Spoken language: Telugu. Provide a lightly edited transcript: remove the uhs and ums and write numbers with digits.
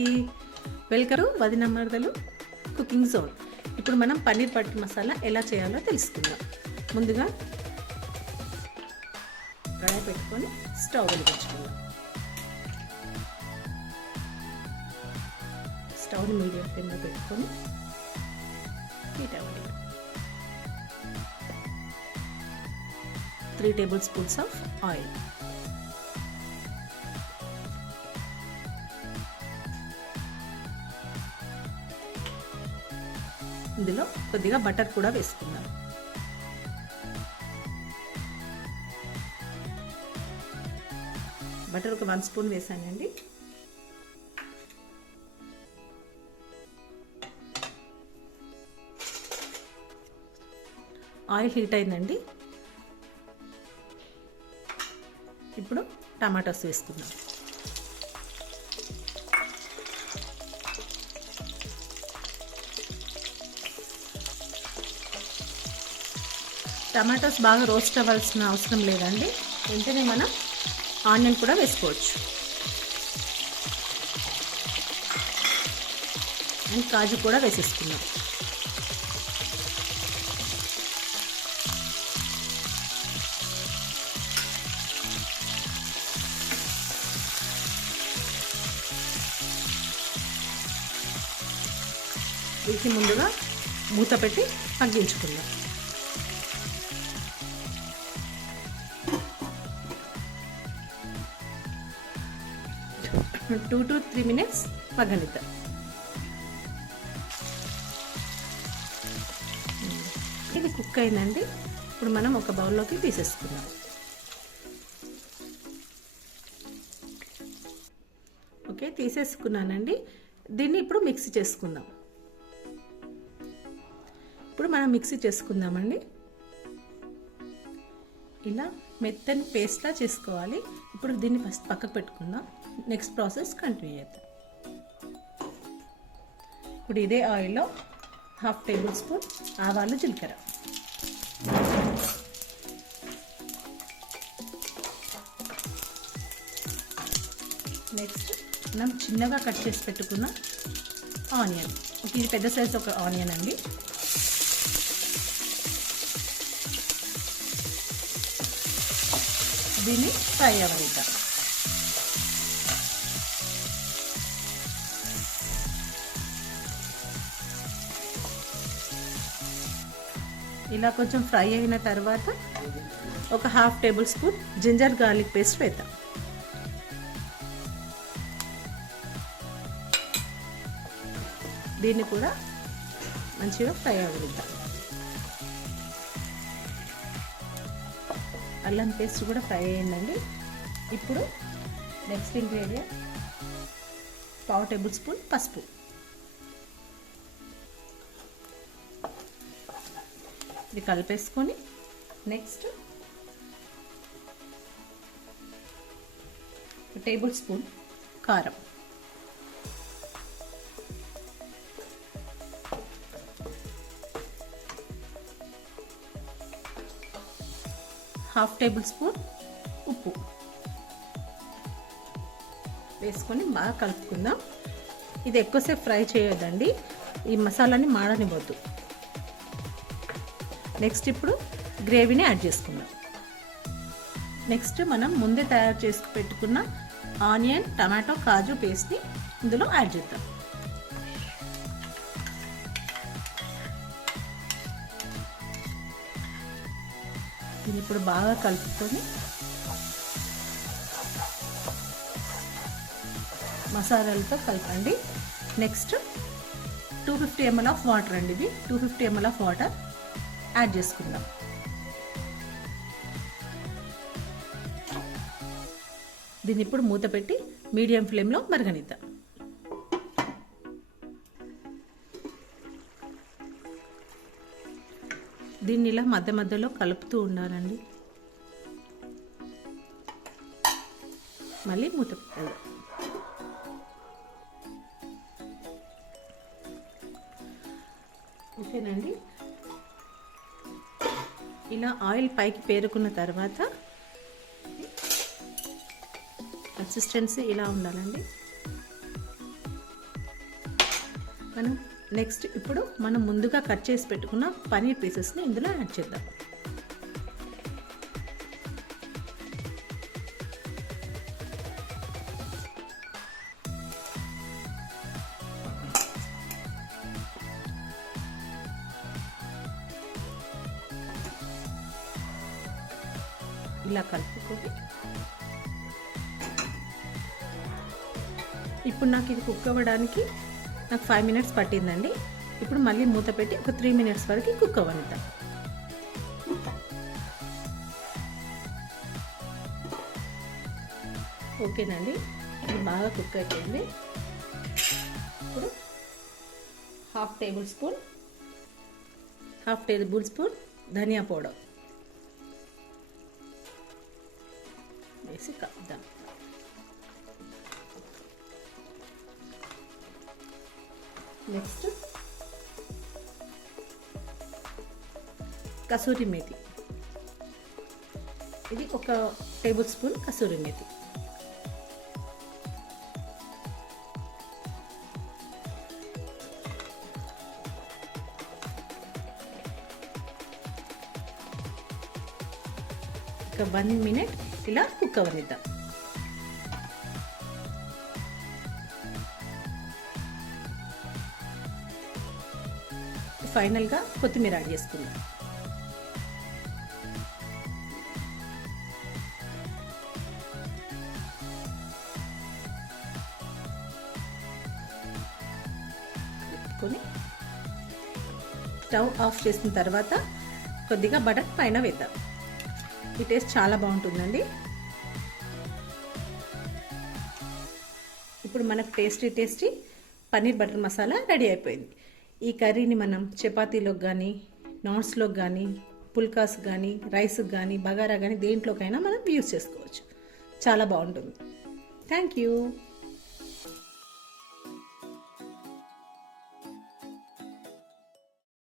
అందరికీ వెల్కమ్ వదిన మరదలు కుకింగ్ జోన్. ఇప్పుడు మనం పన్నీర్ బటర్ మసాలా ఎలా చేయాలో తెలుసుకుందాం. ముందుగా కడాయి పెట్టుకొని స్టవ్ వెలిగించుకుందాం. స్టవ్ని మీడియం ఫ్లేమ్లో పెట్టుకొని హీట్ అవ్వాలి. 3 టేబుల్ స్పూన్స్ ఆఫ్ ఆయిల్, ఇందులో కొద్దిగా బటర్ కూడా వేసుకుందాం. బటర్ ఒక 1 స్పూన్ వేసానండి. ఆయిల్ హీట్ అయిందండి. ఇప్పుడు టమాటాస్ వేసుకుందాం. టమాటాస్ బాగా రోస్ట్ అవ్వాల్సిన అవసరం లేదండి. వెంటనే మనం ఆనియన్ కూడా వేసుకోవచ్చు. అండ్ కాజు కూడా వేసేసుకుందాం. వీటిని ముందుగా మూత పెట్టి మగ్గించుకుందాం. టూ to 3 minutes మగ్గనిద్దాం. ఇది కుక్ అయిందండి. ఇప్పుడు మనం ఒక బౌల్లోకి తీసేసుకుందాం. ఓకే, తీసేసుకున్నానండి. దీన్ని ఇప్పుడు మిక్సీ చేసుకుందాం. ఇప్పుడు మనం మిక్సీ చేసుకుందామండి. ఇలా మెత్తని పేస్ట్లా చేసుకోవాలి. ఇప్పుడు దీన్ని ఫస్ట్ పక్కకు పెట్టుకుందాం. నెక్స్ట్ ప్రాసెస్ కంటిన్యూ చేద్దాం. ఇప్పుడు ఇదే ఆయిల్లో 1/2 టేబుల్ స్పూన్ ఆవాలు, జీలకర్ర, నెక్స్ట్ మనం చిన్నగా కట్ చేసి పెట్టుకున్న ఆనియన్, ఇది పెద్ద సైజు ఒక ఆనియన్ అండి. దీన్ని ఫ్రై అవ్వనిద్దాం. ఇలా కొంచెం ఫ్రై అయిన తర్వాత ఒక 1/2 tablespoon ginger garlic paste వేద్దాం. దీన్ని కూడా మంచిగా ఫ్రై అవ్వనిద్దాం. అల్లం పేస్ట్ కూడా ఫ్రై అయ్యిందండి. ఇప్పుడు నెక్స్ట్ ఇంగ్రీడియంట్ 1/2 టేబుల్ స్పూన్ పసుపు, ఇది కలిపేసుకొని నెక్స్ట్ 1 టేబుల్ స్పూన్ కారం, హాఫ్ టేబుల్ స్పూన్ ఉప్పు వేసుకొని బాగా కలుపుకుందాం. ఇది ఎక్కువసేపు ఫ్రై చేయొద్దండి, ఈ మసాలాని మాడనివ్వద్దు. నెక్స్ట్ ఇప్పుడు గ్రేవీని యాడ్ చేసుకుందాం. నెక్స్ట్ మనం ముందే తయారు చేసి పెట్టుకున్న ఆనియన్, టమాటో, కాజు పేస్ట్ని ఇందులో యాడ్ చేద్దాం. దీన్ని ఇప్పుడు బాగా కలుపుకొని మసాలాలతో కలపండి. నెక్స్ట్ 250 ml ఆఫ్ వాటర్ అండి. ఇది 250 ml ఆఫ్ వాటర్ యాడ్ చేసుకుందాం. దీన్ని ఇప్పుడు మూత పెట్టి మీడియం ఫ్లేమ్లో మరగనిద్దాం. దీన్ని ఇలా మధ్య మధ్యలో కలుపుతూ ఉండాలండి. మళ్ళీ మూత పెట్టాలి. ఓకేనండి. ఇలా ఆయిల్ పైకి పేరుకున్న తర్వాత కన్సిస్టెన్సీ ఇలా ఉండాలండి. ఇప్పుడు మనం ముందుగా కట్ చేసి పెట్టుకున్న పన్నీర్ పీసెస్ని ఇందులో యాడ్ చేద్దాం. ఇలా కలుపుకొని ఇప్పుడు నాకు ఇది కుక్ అవ్వడానికి నాకు 5 మినిట్స్ పట్టిందండి. ఇప్పుడు మళ్ళీ మూత పెట్టి ఒక 3 మినిట్స్ వరకు కుక్ అవ్వనిద్దాం. ఓకేనండి, ఇది బాగా కుక్ అయిపోయింది. ఇప్పుడు హాఫ్ టేబుల్ స్పూన్ ధనియా పౌడర్ వేసి కలుపుదాం. నెక్స్ట్ కసూరి మేతి, ఇది 1 టేబుల్ స్పూన్ కసూరి మేతి. ఒక 1 మినిట్ ఇలా కుక్ అవ్వనిద్దాం. ఫైనల్గా కొత్తిమీర యాడ్ చేసుకుందాం. స్టవ్ ఆఫ్ చేసిన తర్వాత కొద్దిగా బటర్ పైన వేద్దాం. ఈ టేస్ట్ చాలా బాగుంటుందండి. ఇప్పుడు మనకు tasty paneer butter masala ready అయిపోయింది. ఈ కర్రీని మనం చపాతీలోకి కానీ, నాన్స్లోకి కానీ, పుల్కాస్ కానీ, రైస్కి కానీ, బగారా కానీ దేంట్లోకైనా మనం యూస్ చేసుకోవచ్చు. చాలా బాగుంటుంది. Thank you.